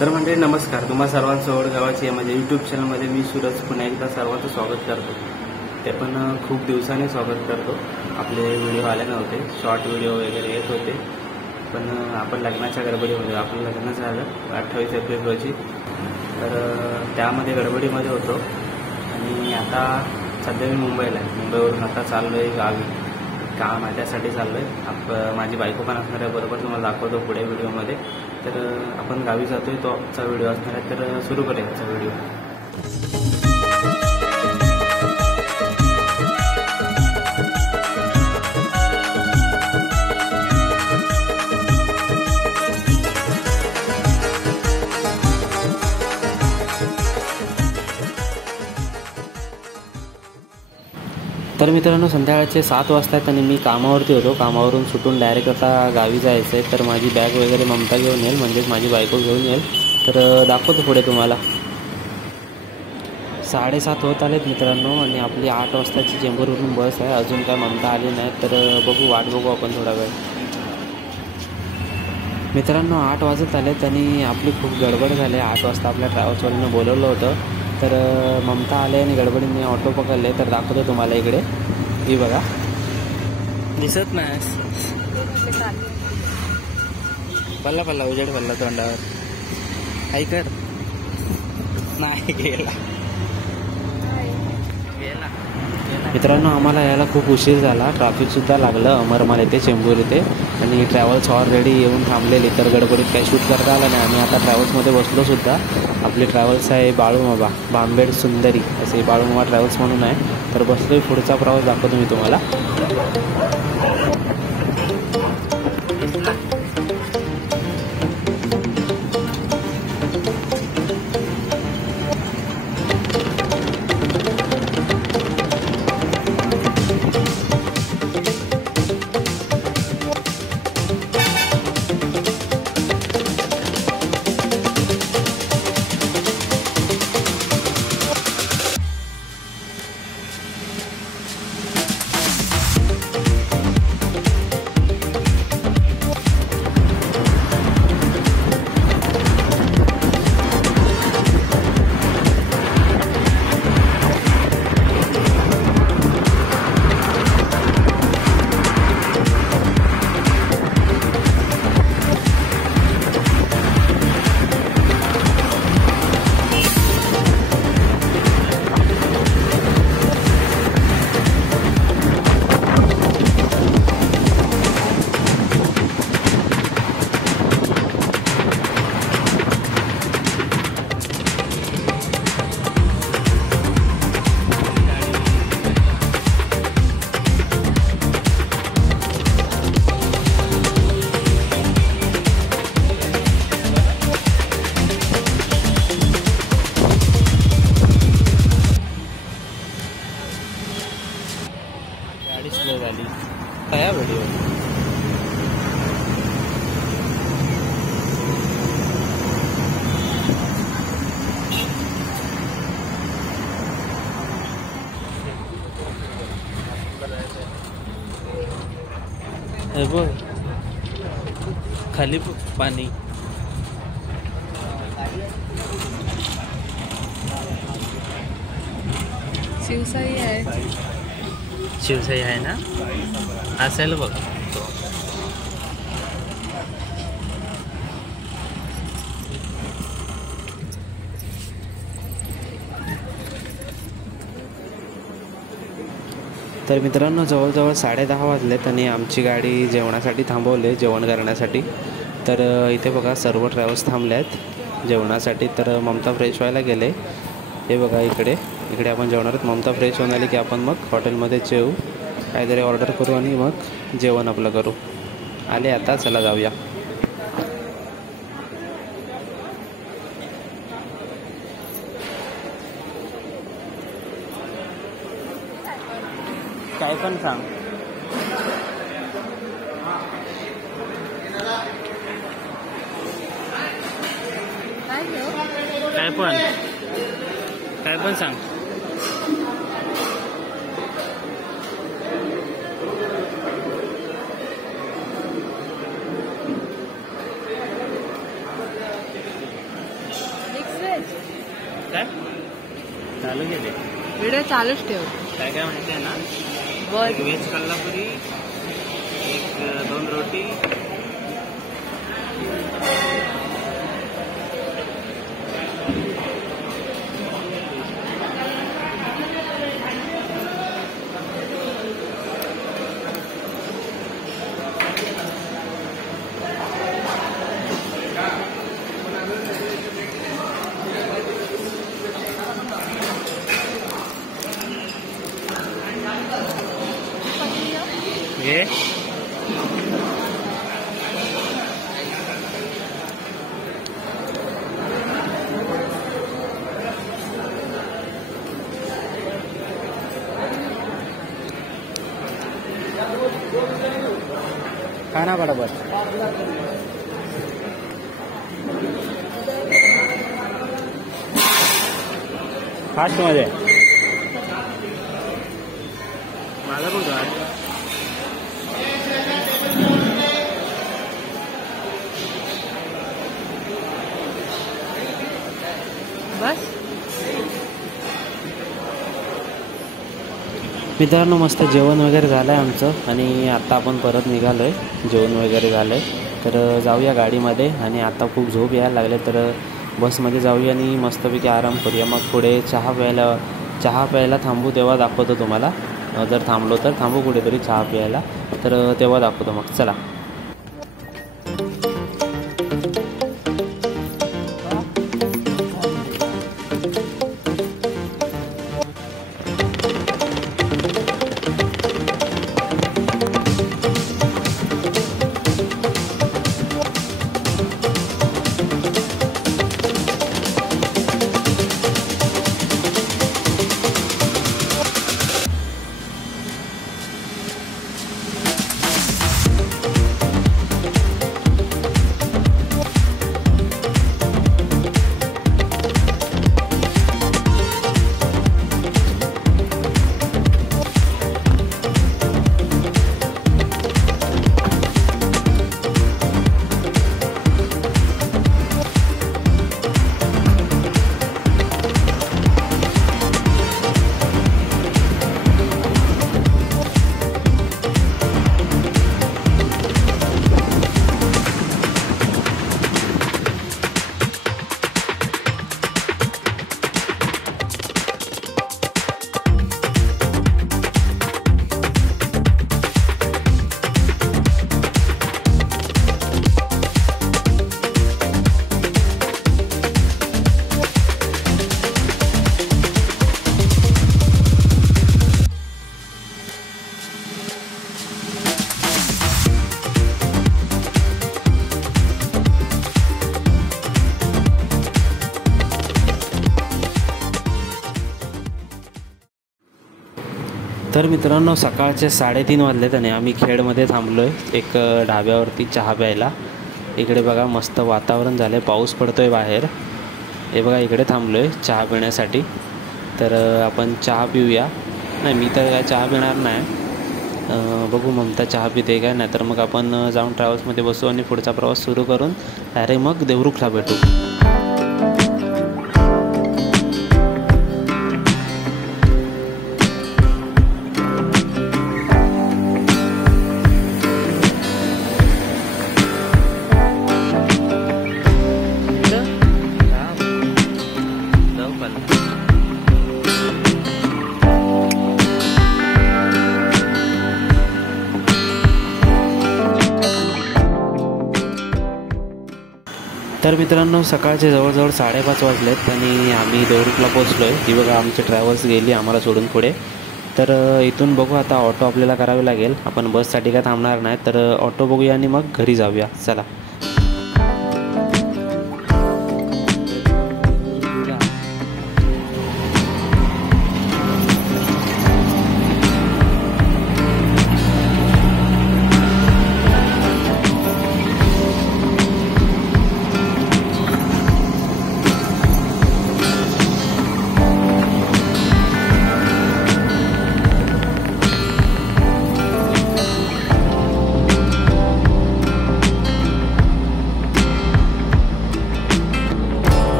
तर म्हणजे नमस्कार, तुम्हा सर्वांचं ओढगावाची माझ्या यूट्यूब चॅनलमध्ये मी सूरज पुन्हा एकदा सर्वांचं स्वागत करतो. ते पण खूप दिवसाने स्वागत करतो. आपले व्हिडिओ आले नव्हते, शॉर्ट व्हिडिओ वगैरे येत होते, पण आपण लग्नाच्या गडबडीमध्ये आपलं लग्न झालं 28 एप्रिल रोजी. तर त्यामध्ये गडबडीमध्ये होतो आणि आता सध्या मी मुंबईला आहे. मुंबईवरून आता चाललो आहे गावी, काम आहे त्यासाठी चाललो आहे. माझी बायको पण असणार आहे बरोबर, तुम्हाला दाखवतो पुढे व्हिडिओमध्ये. तर आपण गावी जातोय, तो आजचा व्हिडिओ असणार आहे. तर सुरू करूया आजचा व्हिडिओ. तर मित्रांनो, संध्याकाळचे 7 वाजता आहेत आणि मी कामावरती होतो. कामावरून सुटून डायरेक्ट आता गावी जायचं आहे. तर माझी बॅग वगैरे ममता घेऊन येईल, म्हणजेच माझी बायको घेऊन येईल. तर दाखवतो पुढे तुम्हाला. 7:30 होत आलेत मित्रांनो आणि आपली 8 वाजताची चेंबूरवरून बस आहे. अजून काय ममता आली नाही, तर वाट बघू आपण थोडा वेळ. मित्रांनो 8 वाजत आलेत आणि आपली खूप गडबड झाली. 8 वाजता आपल्या ट्रॅव्हल्सवाल्यानं बोलवलं होतं. तर ममता आले आणि गडबडीने ऑटो पकडले. तर दाखवतो तुम्हाला इकडे, ही बघा. दिसत नाही, पल्ला पल्ला उजेड पडला तोंडावर. ऐकर नाही गेला. मित्रांनो आम्हाला यायला खूप उशीर झाला. ट्रॅफिकसुद्धा लागलं अमरमाल येथे, चेंबूर येथे, आणि ट्रॅव्हल्स ऑलरेडी येऊन थांबलेली. तर गडबडीत काही शूट करता आलं नाही. आम्ही आता ट्रॅव्हल्समध्ये बसलोसुद्धा. आपली ट्रॅव्हल्स आहे बाळूमामा, बांबेड सुंदरी असे बाळूमामा ट्रॅव्हल्स म्हणून आहे. तर बसलो, पुढचा प्रवास दाखवतो मी तुम्हाला. गाडी स्लो झाली काय व्हिडिओ. हे बघ खाली पाणी. शिवशाही आहे, शिवशाही आहे ना, असेल बघ. तर मित्रांनो जवळजवळ 10:30 वाजलेत आणि आमची गाडी जेवणासाठी थांबवले, जेवण करण्यासाठी. तर इथे बघा सर्व ट्रॅव्हल्स थांबले आहेत जेवणासाठी. तर ममता फ्रेश व्हायला गेले. हे बघा इकडे आपण जेवणार आहोत. ममता फ्रेश होऊन आली की आपण मग हॉटेलमध्ये जेवू, काहीतरी ऑर्डर करू आणि मग जेवण आपलं करू. आले आता, चला जाऊया. काय पण सांग. काय पण सांग. काय चालू केले व्हिडिओ चालूच ठेव. काय काय माहिती आहे ना बर व्हेज कोल्हापुरी 2 रोटी घे. खाना बरोबर फास्ट मध्ये माझा पण काय बस. मित्रांनो मस्त जेवण वगैरे झालं आहे आमचं आणि आता आपण परत निघालो आहे. जेवण वगैरे झालं आहे तर जाऊया गाडीमध्ये आणि आता खूप झोप यायला लागले तर बसमध्ये जाऊया आणि मस्तपैकी आराम करूया. मग पुढे चहा प्यायला थांबू तेव्हा दाखवतो तुम्हाला. जर थांबलो तर थांबू कुठेतरी चहा प्यायला तर तेव्हा दाखवतो. मग चला. तर मित्रांनो सकाळचे 3:30 वाजलेत आणि आम्ही खेडमध्ये थांबलो आहे एक ढाब्यावरती चहा प्यायला. इकडे बघा मस्त वातावरण झालं आहे, पाऊस पडतो आहे बाहेर. हे बघा इकडे थांबलो आहे चहा पिण्यासाठी. तर आपण चहा पिऊया. नाही मी तर काय चहा पिणार नाही. बघू ममता चहा पिते काय, नाही तर मग आपण जाऊन ट्रॅव्हल्समध्ये बसू आणि पुढचा प्रवास सुरू करून डायरेक्ट मग देवरुखला भेटू. तर मित्रांनो सकाळचे जवळजवळ 5:30 वाजलेत आणि आम्ही देवरुखला पोचलो आहे. ती बघा आमची ट्रॅव्हल्स गेली आम्हाला सोडून पुढे. तर इथून बघू आता ऑटो आपल्याला करावी लागेल. आपण बससाठी काय थांबणार नाही तर ऑटो बघूया आणि मग घरी जाऊया. चला.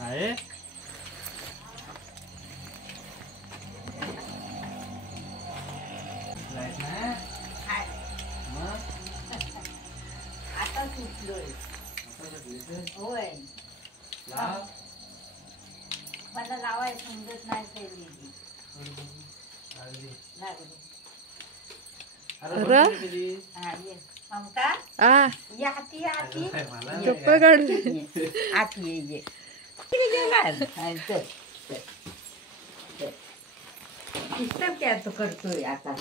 आहे आता सुटलोय होय मला लावाय समजत नाही ते अरे हा ये ममता आ या हाती या हाती चप्पल काढली आत ये किती घाल चल डिस्टर्ब काय तो करतोय आता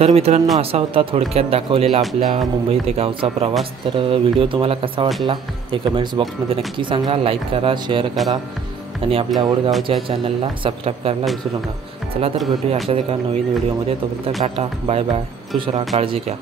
तर मित्रांनो असा होता थोडक्यात दाखवलेला आपल्या मुंबई ते गावचा प्रवास. तर व्हिडिओ तुम्हाला कसा वाटला हे कमेंट्स बॉक्समध्ये नक्की सांगा. लाईक करा, शेअर करा आणि आपल्या ओढगावच्या चॅनलला सबस्क्राईब करायला विसरू नका. चला तर भेटूया अशाच एका नवीन व्हिडिओमध्ये. तोपर्यंत टाटा, बाय बाय, खुश राहा, काळजी घ्या.